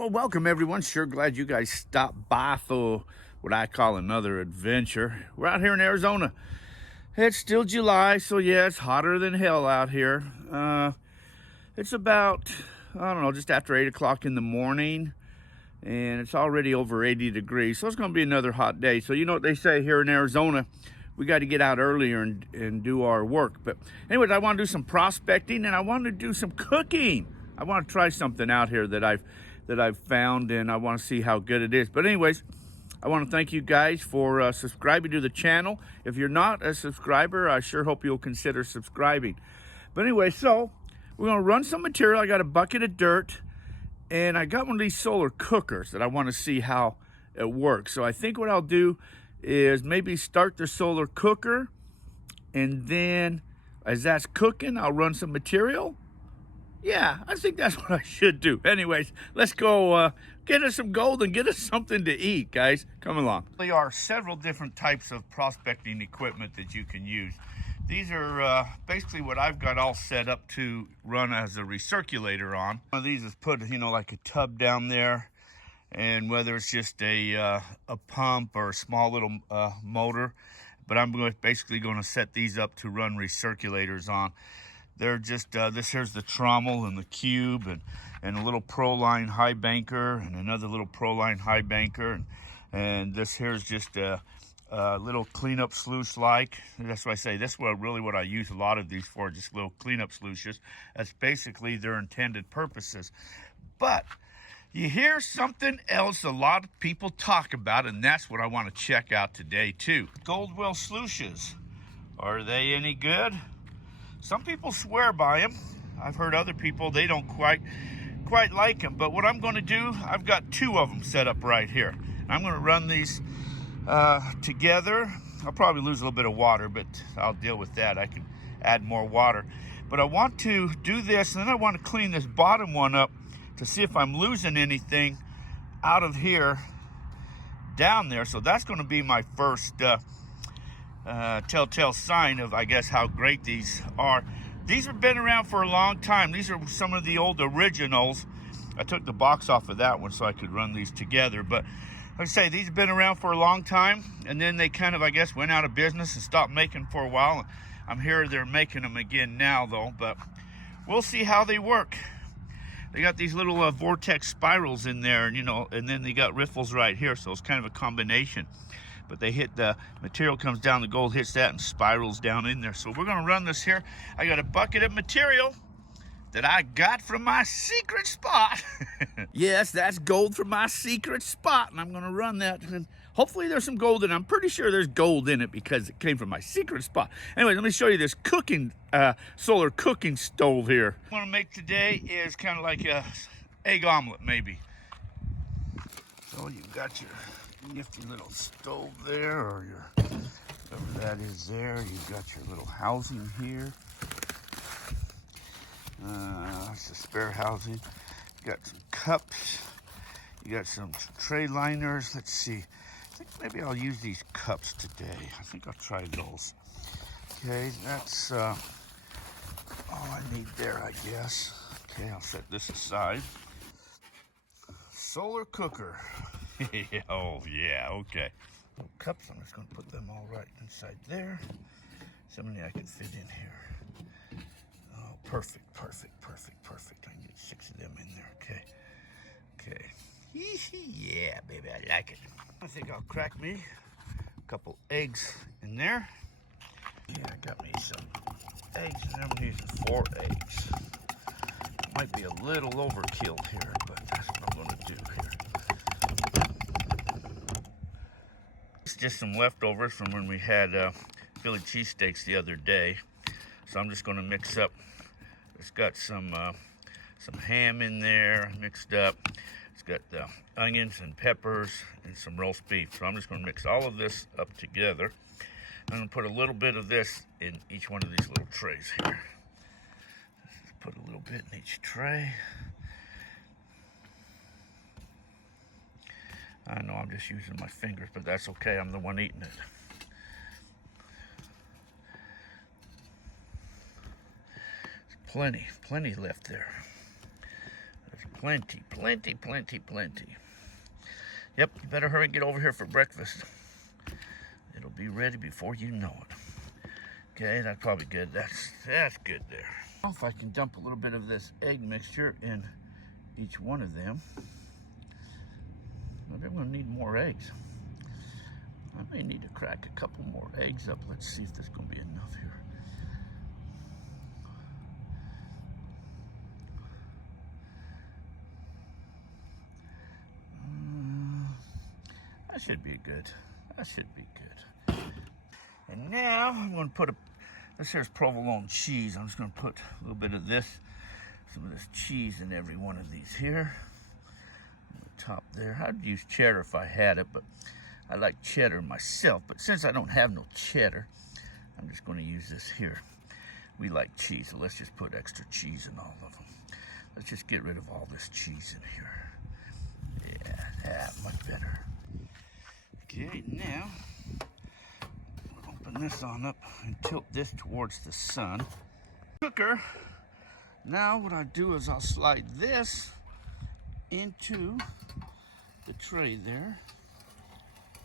Well, welcome everyone. Sure glad you guys stopped by for what I call another adventure. We're out here in Arizona. It's still July, so yeah, it's hotter than hell out here. It's about, I don't know, just after 8 o'clock in the morning, and it's already over 80 degrees, so it's going to be another hot day. So you know what they say here in Arizona, we got to get out earlier and do our work. But anyways, I want to do some prospecting, and I want to do some cooking. I want to try something out here that I've found, and I want to see how good it is. But anyways, I want to thank you guys for subscribing to the channel. If you're not a subscriber, I sure hope you'll consider subscribing. But anyway, so we're going to run some material. I got a bucket of dirt, and I got one of these solar cookers that I want to see how it works. So I think what I'll do is maybe start the solar cooker, and then as that's cooking, I'll run some material. Yeah, I think that's what I should do. Anyways, let's go get us some gold and get us something to eat, guys. Come along. There are several different types of prospecting equipment that you can use. These are basically what I've got all set up to run as a recirculator on. One of these is put, like a tub down there, and whether it's just a pump or a small little motor, but I'm basically going to set these up to run recirculators on. They're just, this here's the trommel and the cube and a little Proline high banker and another little Proline high banker. And this here's just a little cleanup sluice like. That's why I say this is really what I use a lot of these for, just little cleanup sluices. That's basically their intended purposes. But you hear something else a lot of people talk about, and that's what I want to check out today too. Gold well sluices. Are they any good? Some people swear by them. I've heard other people, they don't quite like them. But what I'm going to do, I've got two of them set up right here. I'm going to run these together. I'll probably lose a little bit of water, but I'll deal with that. I can add more water. But I want to do this, and then I want to clean this bottom one up to see if I'm losing anything out of here down there. So that's going to be my first telltale sign of, I guess, how great these are. These have been around for a long time. These are some of the old originals. I took the box off of that one so I could run these together. But like I say, these have been around for a long time, and then they kind of, I guess, went out of business and stopped making for a while. I'm here, they're making them again now, though, but we'll see how they work. They got these little vortex spirals in there, and then they got riffles right here, so it's kind of a combination. But they hit, the material comes down, the gold hits that and spirals down in there. So we're going to run this here. I got a bucket of material that I got from my secret spot. Yes, that's gold from my secret spot, and I'm going to run that. And hopefully there's some gold in it. I'm pretty sure there's gold in it because it came from my secret spot. Anyway, let me show you this cooking, solar cooking stove here. What I want to make today is kind of like a egg omelet, maybe. So you've got your nifty little stove there, or your whatever that is there. You've got your little housing here. That's the spare housing. You got some cups. You got some tray liners. Let's see. I think maybe I'll use these cups today. I think I'll try those. Okay, that's all I need there, I guess. Okay, I'll set this aside. Solar cooker. Oh, yeah, okay. Little cups, I'm just going to put them all right inside there. Something I can fit in here. Oh, perfect. I can get 6 of them in there, okay. Yeah, baby, I like it. I think I'll crack me a couple eggs in there. Yeah, I got me some eggs, and I'm using 4 eggs. Might be a little overkill here, but that's what I'm going to do here. It's just some leftovers from when we had Philly cheesesteaks the other day. So I'm just going to mix up. It's got some ham in there mixed up. It's got the onions and peppers and some roast beef. So I'm just going to mix all of this up together. I'm going to put a little bit of this in each one of these little trays here. Put a little bit in each tray. I know I'm just using my fingers, but that's okay. I'm the one eating it. There's plenty left there. There's Plenty, plenty, plenty, plenty. Yep, you better hurry and get over here for breakfast. It'll be ready before you know it. Okay, that's probably good. That's good there. If I can dump a little bit of this egg mixture in each one of them. They're gonna need more eggs. I may need to crack a couple more eggs up. Let's see if there's gonna be enough here. That should be good. That should be good. And now I'm going to put this here's provolone cheese. I'm just going to put a little bit of some of this cheese in every one of these here. On the top there. I'd use cheddar if I had it, but I like cheddar myself. But since I don't have no cheddar, I'm just going to use this here. We like cheese, so let's just put extra cheese in all of them. Let's just get rid of all this cheese in here. Yeah, much better. Okay, now open this on up and tilt this towards the sun. Cooker. Now what I do is I'll slide this into the tray there.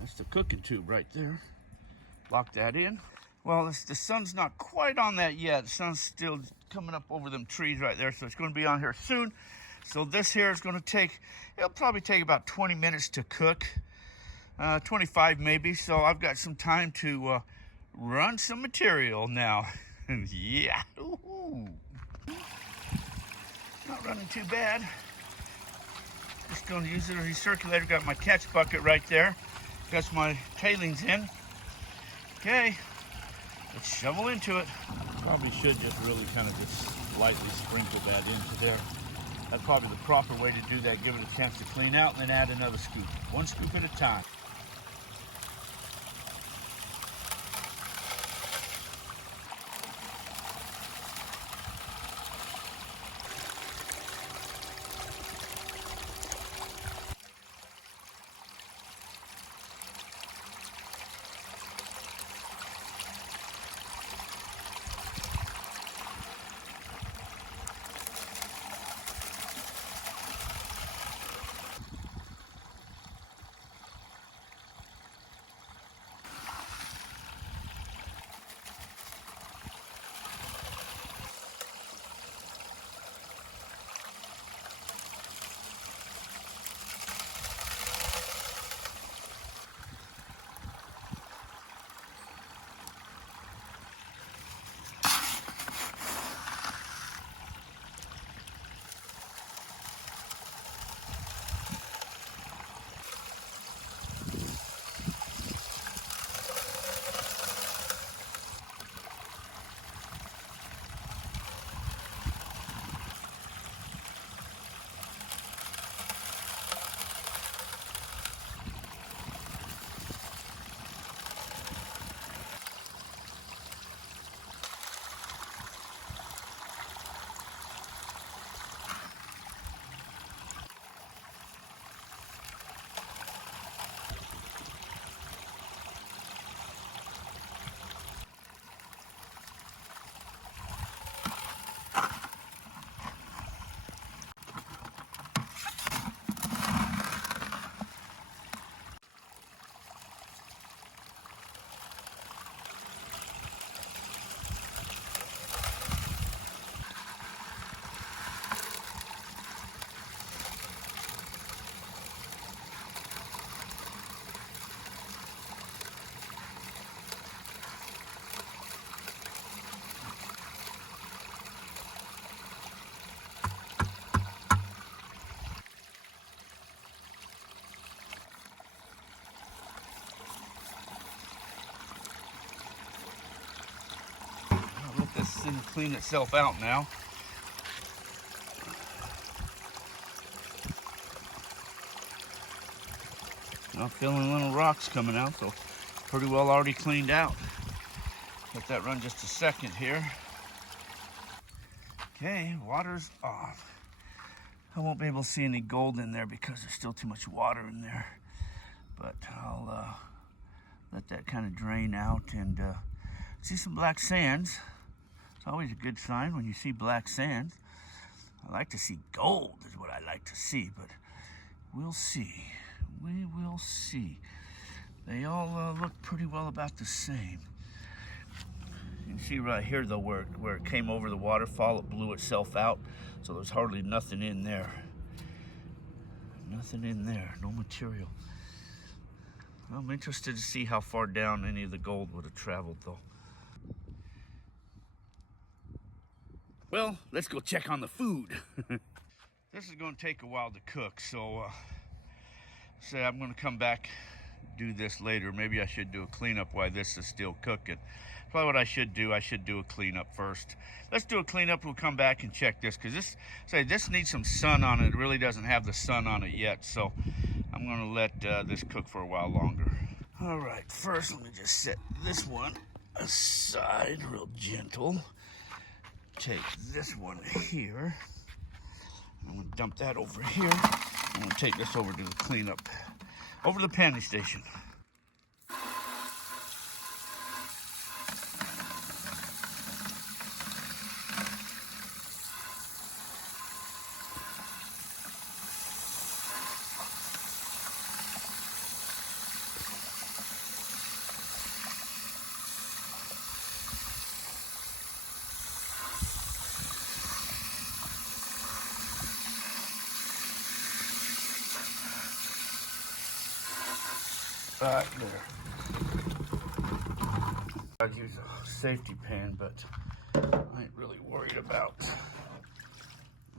That's the cooking tube right there. Lock that in. Well, the sun's not quite on that yet. The sun's still coming up over them trees right there, so it's going to be on here soon. So this here is going to it'll probably take about 20 minutes to cook. 25 maybe, so I've got some time to run some material now. Yeah. Ooh. Not running too bad. Just going to use it as a recirculator. Got my catch bucket right there. Got my tailings in. Okay, let's shovel into it. Probably should just really kind of just lightly sprinkle that into there. That's probably the proper way to do that. Give it a chance to clean out and then add another scoop. One scoop at a time. This will clean itself out now. I'm feeling little rocks coming out, so pretty well already cleaned out. Let that run just a second here. Okay, water's off. I won't be able to see any gold in there because there's still too much water in there. But I'll let that kind of drain out and see some black sands. It's always a good sign when you see black sands. I like to see gold is what I like to see, but we'll see. We will see. They all look pretty well about the same. You can see right here though where it came over the waterfall, it blew itself out, so there's hardly nothing in there. Nothing in there, no material. I'm interested to see how far down any of the gold would have traveled though. Well, let's go check on the food. This is going to take a while to cook, so say I'm going to come back, do this later. Maybe I should do a cleanup while this is still cooking. Probably what I should do a cleanup first. Let's do a cleanup, we'll come back and check this, because this needs some sun on it. It really doesn't have the sun on it yet, so I'm going to let this cook for a while longer. All right, first let me just set this one aside real gentle. Take this one here. I'm gonna dump that over here. I'm gonna take this over to the cleanup, over to the panty station. Right there. I'd use a safety pan, but I ain't really worried about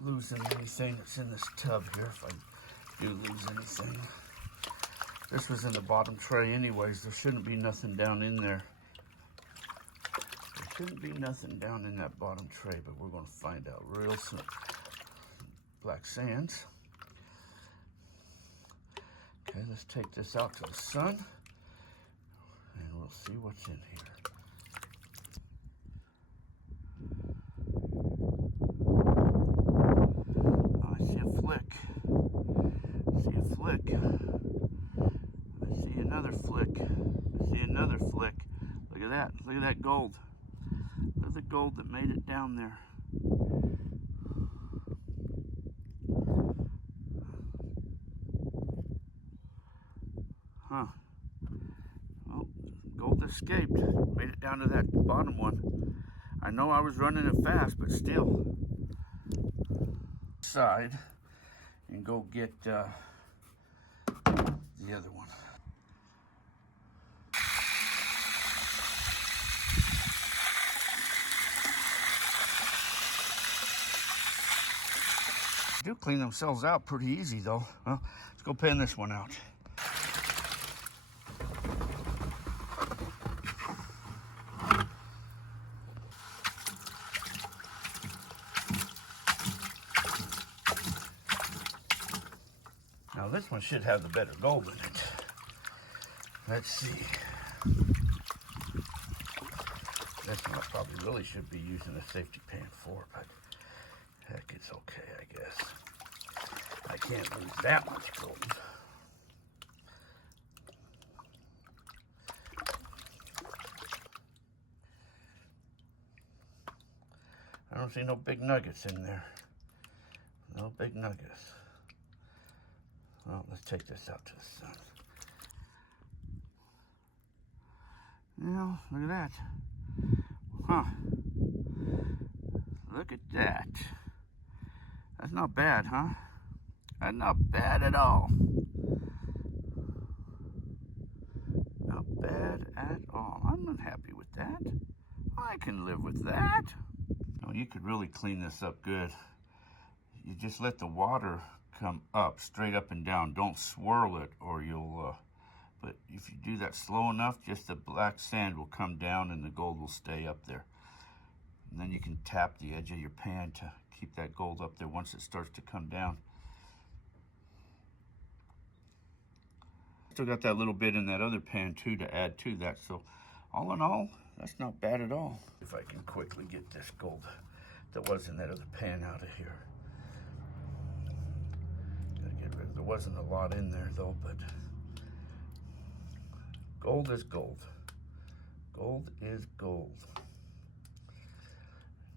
losing anything that's in this tub here if I do lose anything. This was in the bottom tray anyways. There shouldn't be nothing down in there. There shouldn't be nothing down in that bottom tray, but we're going to find out real soon. Black sands. Okay, let's take this out to the sun, and we'll see what's in here. Oh, I see a flick. I see a flick. I see another flick. I see another flick. Look at that. Look at that gold. Look at the gold that made it down there. Huh. Well, gold escaped. Made it down to that bottom one. I know I was running it fast, but still. Side and go get the other one. They do clean themselves out pretty easy though. Well, let's go pan this one out. Now this one should have the better gold in it. Let's see. This one I probably really should be using a safety pan for, but heck, it's okay, I guess. I can't lose that much gold. I don't see no big nuggets in there. No big nuggets. Well, let's take this out to the sun. Now, look at that. Huh. Look at that. That's not bad, huh? That's not bad at all. Not bad at all. I'm unhappy with that. I can live with that. Now, you could really clean this up good. You just let the water come up, straight up and down. Don't swirl it or you'll, but if you do that slow enough, just the black sand will come down and the gold will stay up there. And then you can tap the edge of your pan to keep that gold up there once it starts to come down. Still got that little bit in that other pan too to add to that. So all in all, that's not bad at all. If I can quickly get this gold that was in that other pan out of here. Gotta get rid of, there wasn't a lot in there though, but gold is gold. Gold is gold.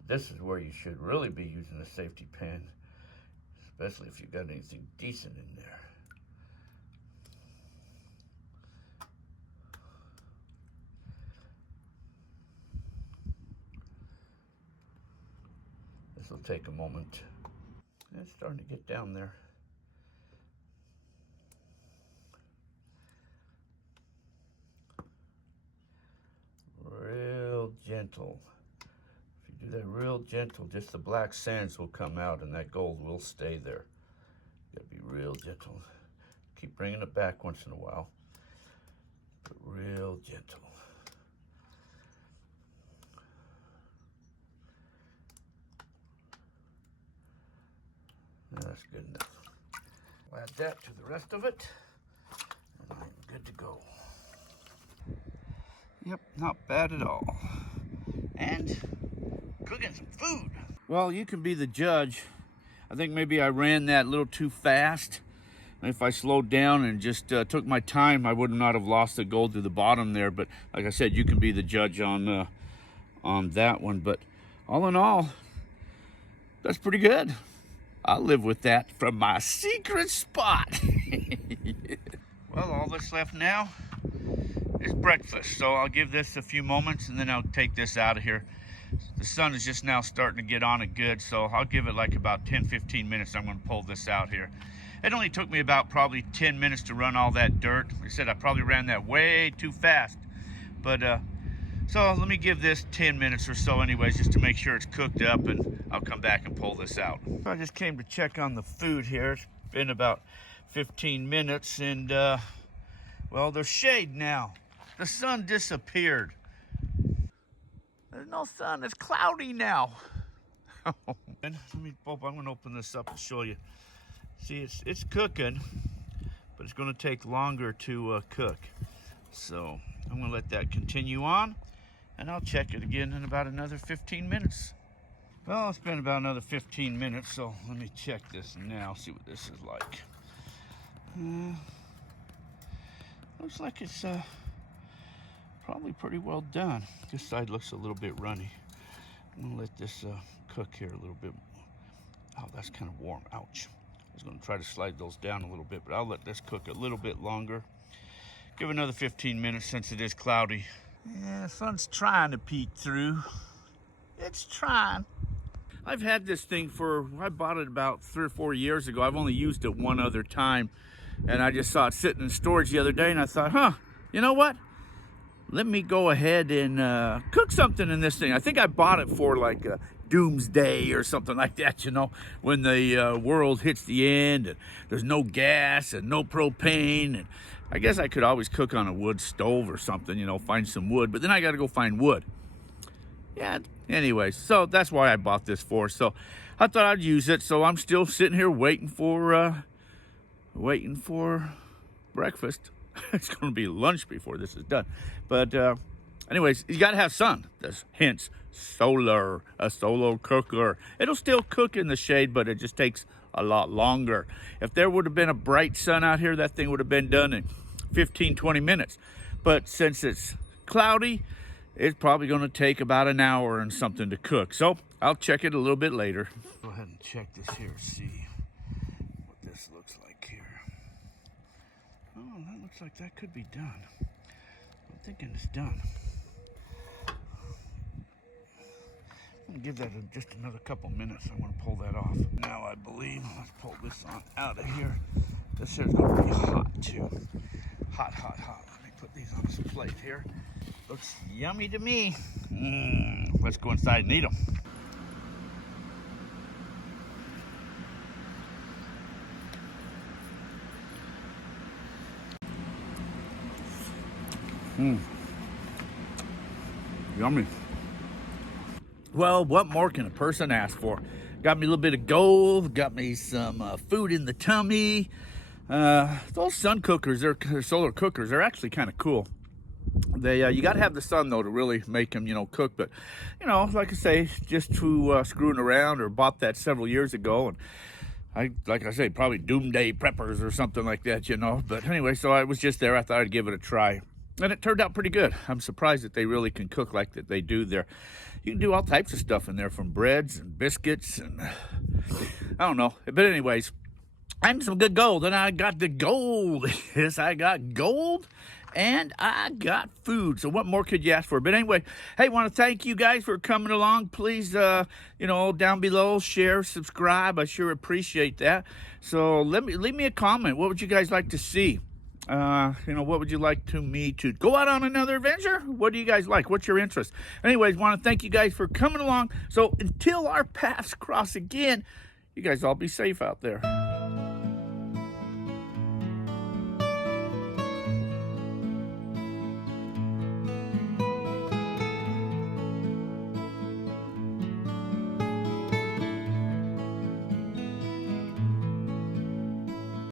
This is where you should really be using a safety pin, especially if you've got anything decent in there. This will take a moment. It's starting to get down there. Real gentle. If you do that real gentle, just the black sands will come out and that gold will stay there. You gotta be real gentle. Keep bringing it back once in a while, but real gentle. That's good enough. I'll add that to the rest of it, and I'm good to go. Yep, not bad at all. And cooking some food. Well, you can be the judge. I think maybe I ran that a little too fast. If I slowed down and just took my time, I would not have lost the gold through the bottom there. But like I said, you can be the judge on that one. But all in all, that's pretty good. I'll live with that from my secret spot. Well, all that's left now is breakfast. So I'll give this a few moments and then I'll take this out of here. The sun is just now starting to get on it good, so I'll give it like about 10-15 minutes. I'm going to pull this out here. It only took me about probably 10 minutes to run all that dirt. Like I said, I probably ran that way too fast. But so let me give this 10 minutes or so anyways, just to make sure it's cooked up, and I'll come back and pull this out. I just came to check on the food here. It's been about 15 minutes and well, there's shade now. The sun disappeared. There's no sun, it's cloudy now. I'm gonna open this up and show you. See, it's cooking, but it's gonna take longer to cook. So I'm gonna let that continue on, and I'll check it again in about another 15 minutes. Well, it's been about another 15 minutes, so let me check this now, see what this is like. Looks like it's probably pretty well done. This side looks a little bit runny. I'm gonna let this cook here a little bit. Oh, that's kind of warm, ouch. I was gonna try to slide those down a little bit, but I'll let this cook a little bit longer. Give it another 15 minutes since it is cloudy. Yeah, the sun's trying to peek through. It's trying. I've had this thing I bought it about 3 or 4 years ago. I've only used it one other time, and I just saw it sitting in storage the other day, and I thought, you know what? Let me go ahead and cook something in this thing. I think I bought it for like a doomsday or something like that, you know, when the world hits the end and there's no gas and no propane. And I guess I could always cook on a wood stove or something, you know, find some wood, but then I got to go find wood. Yeah, anyways, so that's why I bought this for. So I thought I'd use it. So I'm still sitting here waiting for breakfast. It's going to be lunch before this is done. But anyways, you got to have sun. That's hence solar, a solar cooker. It'll still cook in the shade, but it just takes a lot longer. If there would have been a bright sun out here, that thing would have been done in 15-20 minutes. But since it's cloudy, it's probably going to take about an hour and something to cook. So I'll check it a little bit later. Go ahead and check this here, see what this looks like here. Oh, that looks like that could be done. I'm thinking it's done. I'm gonna give that just another couple minutes. I want to pull that off. Now I believe, let's pull this on out of here. This here's gonna be hot too. Hot, hot, hot. Let me put these on some plate here. Looks yummy to me. Let's go inside and eat them. Yummy. Well, what more can a person ask for? Got me a little bit of gold, got me some food in the tummy. Those sun cookers, they're solar cookers, they're actually kind of cool. They you got to have the sun though to really make them, you know, cook. But you know, like I say, just to screwing around, or bought that several years ago, and like I say, probably doomsday preppers or something like that, you know. But anyway, so I was just there. I thought I'd give it a try. And it turned out pretty good. I'm surprised that they really can cook like that they do there. You can do all types of stuff in there, from breads and biscuits and I don't know. But anyways, I'm some good gold, and I got the gold. Yes, I got gold, and I got food. So what more could you ask for? But anyway, hey, want to thank you guys for coming along. Please, down below, share, subscribe. I sure appreciate that. So leave me a comment. What would you guys like to see? What would you like me to go out on another adventure? What do you guys like? What's your interest? Anyways, want to thank you guys for coming along. So until our paths cross again, you guys all be safe out there.